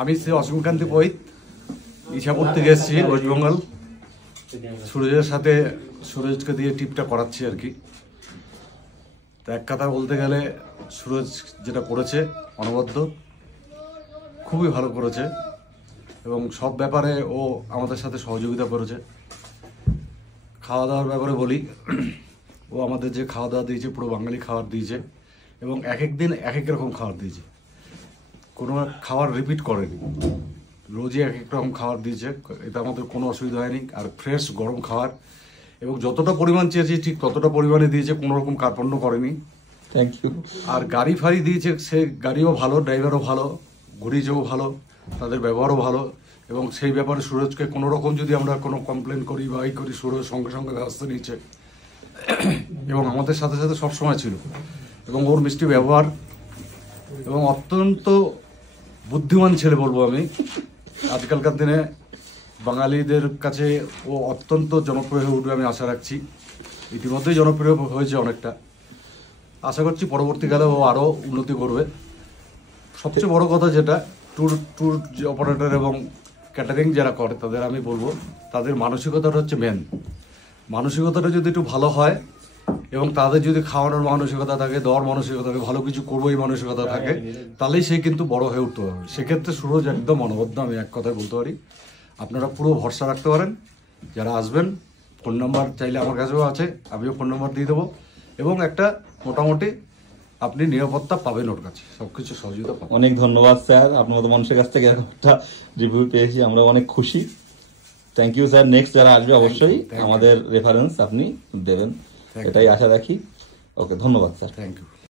আমি শ্রী অসীমকান্তি পৈত, ইছাপুর থেকে এসেছি, ওয়েস্ট বেঙ্গল। সুরজের সাথে সুরজকে দিয়ে টিপটা করাচ্ছি আর কি। তো এক কথা বলতে গেলে সুরজ যেটা করেছে অনবদ্য, খুবই ভালো করেছে এবং সব ব্যাপারে ও আমাদের সাথে সহযোগিতা করেছে। খাওয়া দাওয়ার ব্যাপারে বলি, ও আমাদের যে খাওয়া দাওয়া দিয়েছে পুরো বাঙালি খাবার দিয়েছে এবং এক এক দিন এক এক রকম খাবার দিয়েছে, কোনো খাবার রিপিট করেনি, রোজই এক এক রকম খাবার দিয়েছে। এটা আমাদের কোনো অসুবিধা হয়নি। আর ফ্রেশ গরম খাবার এবং যতটা পরিমাণ চেয়েছি ঠিক ততটা পরিমাণে দিয়েছে, কোনো রকম কার্পণ্য করেনি। Thank you. আর গাড়ি ফাড়ি দিয়েছে, সে গাড়িও ভালো, ড্রাইভারও ভালো, ঘুরিয়েছেও ভালো, তাদের ব্যবহারও ভালো এবং সেই ব্যাপারে সুরজকে কোনো রকম যদি আমরা কোনো কমপ্লেন করি বা এই করি, সুরজ সঙ্গে সঙ্গে ব্যবস্থা নিয়েছে এবং আমাদের সাথে সাথে সবসময় ছিল। এবং ওর মিষ্টি ব্যবহার এবং অত্যন্ত বুদ্ধিমান ছেলে বলবো আমি। আজকালকার দিনে বাঙালিদের কাছে ও অত্যন্ত জনপ্রিয় হয়ে উঠবে আমি আশা রাখছি। ইতিমধ্যেই জনপ্রিয় হয়েছে অনেকটা, আশা করছি পরবর্তীকালে ও আরও উন্নতি করবে। সবচেয়ে বড় কথা যেটা, ট্যুর অপারেটর এবং ক্যাটারিং যারা করে তাদের আমি বলবো, তাদের মানসিকতাটা হচ্ছে মেন। মানসিকতাটা যদি একটু ভালো হয় এবং তাদের যদি খাওয়ানোর মানসিকতা থাকে, দেওয়ার মানসিকতা থাকে, ভালো কিছু করবো এই মানসিকতা থাকে, তাহলেই সে কিন্তু বড় হয়ে উঠতে পারবে। সেক্ষেত্রে সুরজ একদম অনবদ্য, আমি এক কথায় বলতে পারি। আপনারা পুরো ভরসা রাখতে পারেন। যারা আসবেন, ফোন নাম্বার চাইলে আমার কাছেও আছে, আমিও ফোন নাম্বার দিয়ে দেবো এবং একটা মোটামুটি আপনি নিরাপত্তা পাবেন ওর কাছে, সবকিছু সহযোগিতা পাবেন। অনেক ধন্যবাদ স্যার, আপনার মতো মানুষের কাছ থেকে একটা রিভিউ পেয়েছি, আমরা অনেক খুশি। Thank you sir. নেক্সট যারা আসবে অবশ্যই আমাদের রেফারেন্স আপনি দেবেন, এটাই আশা রাখি। ওকে, ধন্যবাদ স্যার। Thank you.